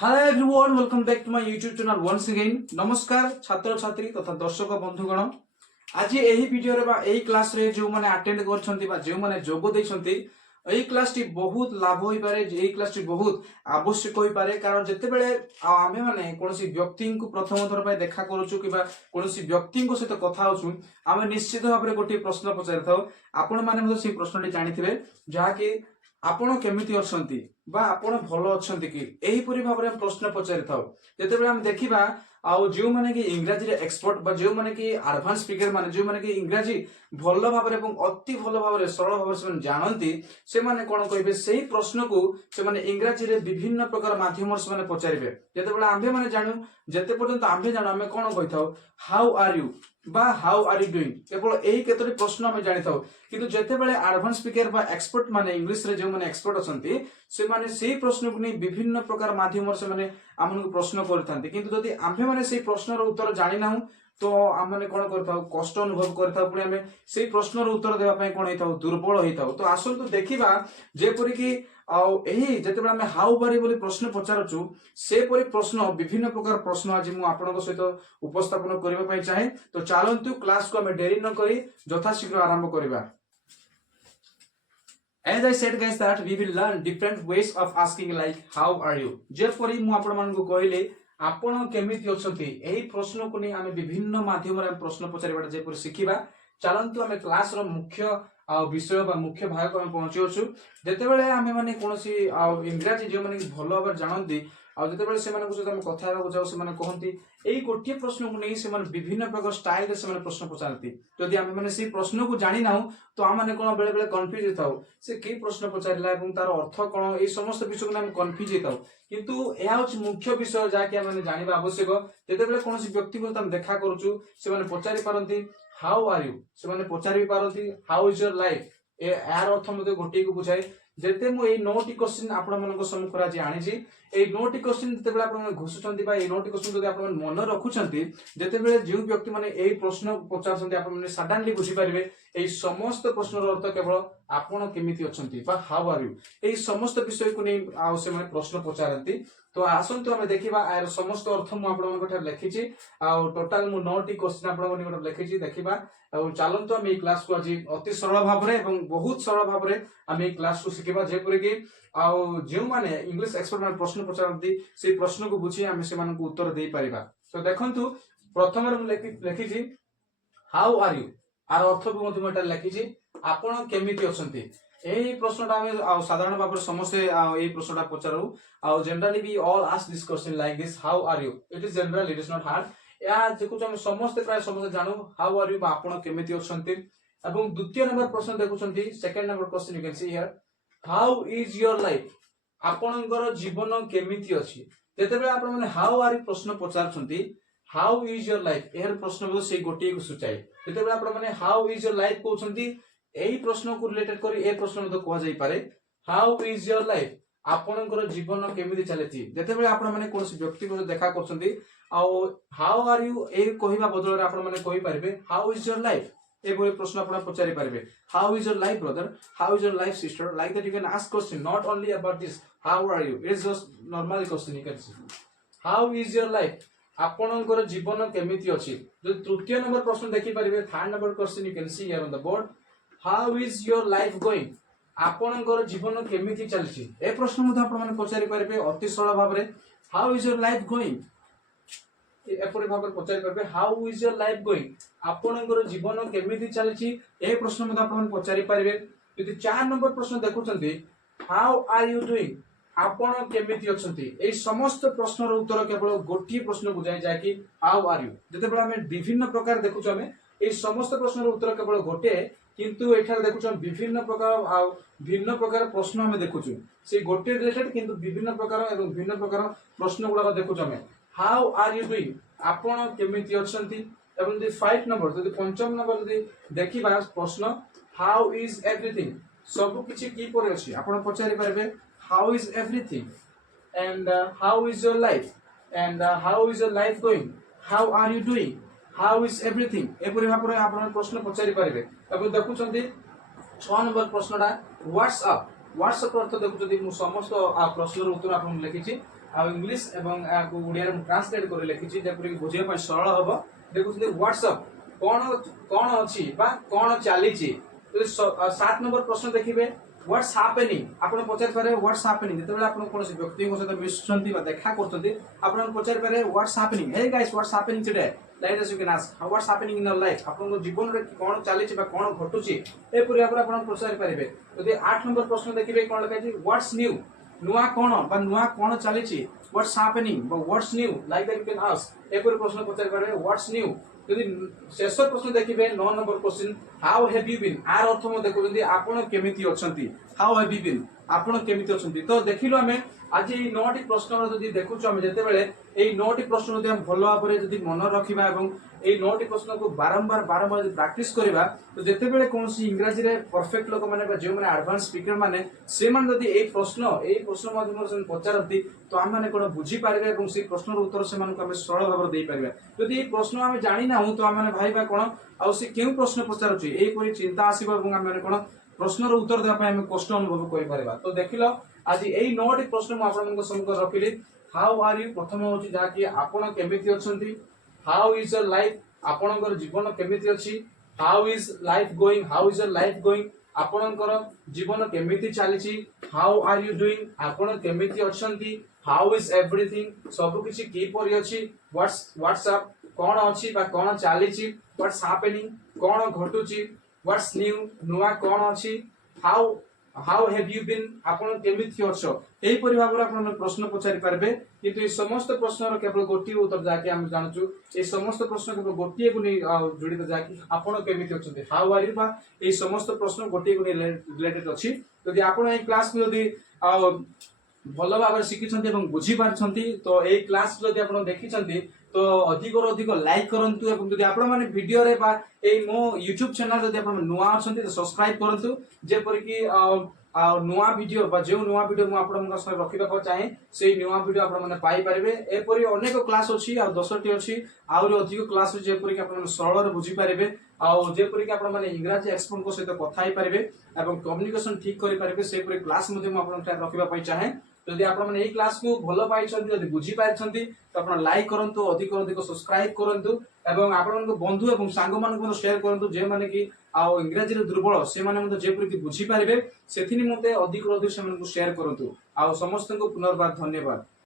Hello everyone welcome back to my YouTube channel once again. नमस्कार छात्र छात्री तथा दर्शक बंधुगण। आज एही वीडियो रे बा एही क्लास रे जो माने अटेंड करछंती बा जो माने जोग दैछंती एही क्लास टी बहुत लाभ होई पारे। एही क्लास टी बहुत आवश्यक होई पारे कारण जते बेले आमे माने कोनसी व्यक्ति को प्रथम थर पय देखा करूछु किबा कोनसी व्यक्ति को सहित कथा होछु आमे निश्चित भाबरे गोटे प्रश्न पचारथाउ। आपण माने मते से प्रश्न टी जानिथिबे जहा कि आपण केमिति अछंती बा आपण भलो अछंती कि एही परि भाबरे प्रश्न पचारि थाउ। जेते बेले हम देखिबा आउ जो माने कि इंग्रजी रे एक्सपर्ट बा जो माने कि एडवांस स्पीकर माने जो माने कि इंग्रजी भलो भाबरे एवं अति भलो भाबरे सरल भाबरे से जानंती से माने कोन कहिबे सेही प्रश्न को से माने इंग्रजी रे विभिन्न प्रकार माध्यम से माने पचारिबे। जेते बेले आम्भे माने जानू जेते पर्यंत आम्भे जानू आमे कोन कहिथाउ हाउ आर यू बा हाउ आर यू डूइंग केवल एही केतोटी प्रश्न आमे जानि थाउ। किंतु जेते बेले एडवांस स्पीकर बा एक्सपर्ट माने इंग्लिश रे जो माने एक्सपर्ट अछंती से माने सेही प्रश्न को नै विभिन्न प्रकार माध्यम से माने आमनको प्रश्न करथांती। किंतु जदि आम्भे माने सेही प्रश्नर उत्तर जानि नाहु तो आम माने कोन करथाउ कष्ट अनुभव करथाउ पुणी आमे सेही प्रश्नर उत्तर देबा पय कोन हेताउ दुर्बल हेताउ। तो आसंतु देखिबा जे परि कि एही जेते बेले आमे हाउ बारी बोली प्रश्न पचारछु से परि प्रश्न विभिन्न प्रकार प्रश्न आज मु आपनक सहित उपस्थापन करिबा पय चाहे। तो चलंतु क्लास को आमे देरी न करी यथाशीघ्र आरंभ करिबा। As I said guys that we will learn different ways of asking like how are you। जेपरि मु आपण मानकु कहिले आपण केमिति अछंती एही प्रश्न को नै आमे विभिन्न माध्यम रे प्रश्न पचारिबा जेपरि सिखिबा। चलंतु आमे क्लास रो मुख्य विषय बा मुख्य भाग को आमे पहुंचियोछु। जेते बेले आमे माने कोनोसी इंग्रजी जे माने भलो भाबे जानंती आ जेते बेले से माने सहित आमे कथा हेबा जाउ से माने कहंती एही गोटिए प्रश्न को नै से माने विभिन्न प्रकार स्टाइल रे से माने प्रश्न पचारती। जदि आमे माने से प्रश्न को जानि नाउ तो आम माने कोन बेले बेले कंफ्यूज हेताउ से के प्रश्न पचारिला एवं तार अर्थ कोन ए समस्त विषय को आमे कंफ्यूज हेताउ। किंतु एहा होच मुख्य विषय जा कि आमे जानिबा आवश्यक। जेते बेले कोनोसी व्यक्ति को हम देखा करूछु से माने पचारि पारंती हाउ आर यू से माने पचारि पारंती हाउ इज योर लाइफ ए यार अर्थ मते गोटी को बुझाई। जेते मु ए नोटी क्वेश्चन आपण मानको सम्मुख राजी आनी छी ए नोटी क्वेश्चन जेते बेले आपण घुसुचंती बा ए नोटी क्वेश्चन जदि आपण मन रखुचंती जेते बेले जे व्यक्ति माने ए प्रश्न पचारचंती आपण माने सडनली बुझी परिबे ए समस्त प्रश्नर अर्थ केवल आपण केमिति अछंती बा हाउ आर यू ए समस्त विषय को नै आ से माने प्रश्न पचारंती। तो आसंतु हमें देखिबा आर समस्त अर्थ मु आपण मानको ठा लिखि छी आ टोटल मु 9टी क्वेश्चन आपण मानको लिखि छी देखिबा। आ चलंतु हम ए क्लास को आज अति सरल भाबरे एवं बहुत सरल भाबरे हम ए क्लास को सिखिबा। जेपरि कि आ जे माने इंग्लिश एक्सपर्ट माने प्रश्न पचारंती से प्रश्न को बुझी हम से मानको उत्तर देई परिबा। तो देखंतु प्रथम रे लिखि छी हाउ आर यू आर अर्थ को मते मटा लिखि छी आपण केमिति अछंती। एही प्रश्नटा हम साधारण भाव समस्त एही प्रश्नटा पचारू आ generally we all ask this question like this how are you it is general it is not hard. या देखु हम समस्त प्राय समस्त जानू हाउ आर यू बा आपण केमिति अछंती। एवं द्वितीय नंबर प्रश्न देखुछंती second number question you can see here how is your life आपणकर जीवन केमिति अछि। जेते बेले आपण माने हाउ आर यू प्रश्न पचारछंती हाउ इज योर लाइफ एहर प्रश्न बो से गोटी को सूचाए। जेते बेले आपण माने हाउ इज योर लाइफ कहउछंती एही प्रश्न को रिलेटेड करी ए प्रश्न मते कहवा जाई पारे हाउ इज योर लाइफ आपणकर जीवन केमिति चलेछि। जेते बेले आपण माने कोनसी व्यक्ति को देखा करछंती आ हाउ आर यू ए कहिबा बदल रे आपण माने कहि परिबे हाउ इज योर लाइफ ए बोले प्रश्न आपण पचारि परिबे how is your life brother how is your life sister like that you can ask question not only about this how are you it is just normal question you can see how is your life आपणकर जीवन केमिति अछि। जो तृतीय number प्रश्न देखि परिबे third number question you can see here on the board how is your life going आपणकर जीवन केमिति चलछि। ए प्रश्न मध्ये आपण माने पचारि परिबे अति सरल भाबरे how is your life going एपरि भाबरे पचारि परिबे how is your life going आपणकर जीवन केमिति चलछि। ए प्रश्न मध्ये आपण माने पचारि परिबे। यदि 4 नंबर प्रश्न देखुछंती हाउ आर यू डूइंग आपण केमिति अछंती ए समस्त प्रश्नर उत्तर केवल गोटी प्रश्न बुझाय जाय कि हाउ आर यू। जते बेला हमें विभिन्न प्रकार देखुछ हमें ए समस्त प्रश्नर उत्तर केवल गोटे किंतु एठार देखुछ विभिन्न प्रकार भिन्न प्रकार प्रश्न हमें देखुछु से गोटे रिलेटेड किंतु विभिन्न प्रकार एवं भिन्न प्रकार प्रश्न गुला देखुछ हमें हाउ आर यू डूइंग आपण केमिति अछंती। एवं द 5 नंबर जदि पंचम नंबर जदि देखिबा प्रश्न हाउ इज एवरीथिंग सब किछि की परे अछि आपण पचारि परबे how is everything and how is your life and how is your life going how are you doing how is everything एपरि भाबरे आपण प्रश्न पचारि परबे। एवं देखुछंती 6 नंबर प्रश्नटा व्हाट्सएप व्हाट्सएप अर्थ देखुछंती मु समस्त प्रश्नर उत्तर आपण लिखिछि इंग्लिश एवं ओडिया रे ट्रांसलेट कर लिखिछि जेपरि बुझिया पय सरल हबो देखुछिले व्हाट्सएप कोन कोन अछि बा कोन चालिछि तो 7 नंबर प्रश्न देखिबे व्हाट्स हैपनिंग आपण पचार पारे व्हाट्स हैपनिंग जेतेबेले आपण कोनोसी व्यक्ति को सहित मिसछंती बा देखा करछंती आपण पचार पारे what's happening hey guys what's happening today like this you can ask what's happening in your life आपण जीवन रे कोन चालिछि बा कोन घटुछि ए पूरी आपण पचार पारिबे यदि 8 नंबर प्रश्न देखिबे कोन लखाछि व्हाट्स न्यू नुआ कोन बा नुआ कोन चालिछि व्हाट्स हैपनिंग बा what's new like that you can ask ए पूरी प्रश्न पचार पारे व्हाट्स न्यू यदि शेष प्रश्न देखिबे 9 number question how have you been आर अर्थ म देखो जंदी आपण केमिति अछंती हाउ हैव यू बीन आपण केमिति अछंती तो देखिलो हमें आज এই 9টি प्रश्न जदि देखुछ हम जेते बेले এই 9टी प्रश्न जदि हम भलो भाबरे जदि मन रखिबा एवं এই 9टी प्रश्न को बारंबार बारंबार जदि प्रैक्टिस करिबा तो जेते बेले कोनसी इंग्रजी रे परफेक्ट लोक माने जे माने एडवांस स्पीकर माने से मान जदि এই प्रश्न माध्यम से पचारती तो हम माने कोन बुझी पारिबे एवं से प्रश्न रो उत्तर से मान को हम सरल भाबर देई पारिबा यदि এই प्रश्न हम जानि ना हूं तो हम माने भाईबा कोन आ से केउ प्रश्न पचारुची एई परि चिंता आसीबा एवं हम माने कोन प्रश्न रो उत्तर देबा पय हम कष्ट अनुभव करि पारिबा तो देखिलो आज एई 9टी प्रश्न मु आपन सम्मुख रखिली हाउ आर यू प्रथम होची जाकी आपण केमिति अछंती हाउ इज योर लाइफ आपणकर जीवन केमिति अछि how is life going how is your life going आपणकर जीवन केमिति चालिछि हाउ आर यू डूइंग आपण केमिति अछंती हाउ इज एवरीथिंग सब किछि की परि अछि व्हाट्सएप कोन अछि बा कोन चालिछि व्हाट्स हैपनिंग कोन घटुछि व्हाट्स न्यू नुआ कोन अछि हाउ हैव यू बीन आपण केमिति अछो एई परि भाबरा आपण प्रश्न पचारि पारबे किंतु ए समस्त प्रश्नर केवल गोटी उत्तर जाके हम जानछु ए समस्त प्रश्न केवल गोटी को नै जोडित जाके आपण केमिति अछते हाउ आर यू बा ए समस्त प्रश्न गोटी को नै रिलेटेड अछि यदि आपण ए क्लास को यदि भलो भाबरे शिखिछन्ती एवं बुझी पारछन्ती तो ए क्लास जदि आपण देखिछन्ती तो अधिक और अधिक लाइक करंतु एवं जदि आपण माने वीडियो रे बा ए मो YouTube चैनल जदि आपण नुआ अछन्ती तो सब्सक्राइब करंतु जे पर कि नुआ वीडियो बा जे नुआ वीडियो मु आपण सह रखिबा को चाहे से नुआ वीडियो आपण माने पाई परिबे ए परि अनेक क्लास अछि आ 10टी अछि आउर अधिक क्लास जे पर कि आपण सरल रे बुझी परिबे आ जे पर कि आपण माने इंग्रजी एक्सपर्ट को सहित कथा ही परिबे एवं कम्युनिकेशन ठीक करि परिबे से परि क्लास मध्ये मु आपण रखिबा पई चाहे यदि आपण माने एई क्लास को भलो पाइछन्ती यदि बुझी पाइछन्ती तो आपण लाइक करंतु अधिक अधिक सब्सक्राइब करंतु एवं आपण बंधु एवं सांग मान को शेयर करंतु जे माने कि आ इंग्रजी रे दुर्बल से माने मते जे परि बुझी पारिबे सेथिनि मते अधिक अधिक से माने को शेयर करंतु आ समस्त को पुनर्बार धन्यवाद।